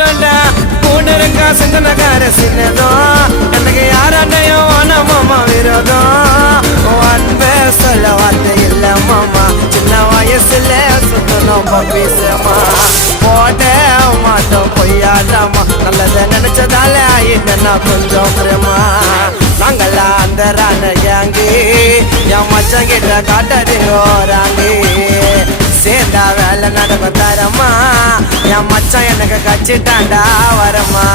மாட்டோண்டா கூடுறக்கா சிந்தனக்கார சின்னதும் எனக்கு யாராண்டையும் மாமா விரோதம் அன்பே சொல்ல வார்த்தை இல்ல மாமா சின்ன வயசுல சுத்தணும் பப்பீசமா போட மாட்டோம் பொய்யாடாமா நல்லத நினைச்சதால என்ன கொஞ்சம் பிரமா நாங்களா அந்த ராணி என் மச்சம் கிட்ட காட்டறியோராங்க சேர்ந்தா வேலை நடக்கும் தரமா என் மச்சான் எனக்கு கச்சிட்டாண்டா வரமா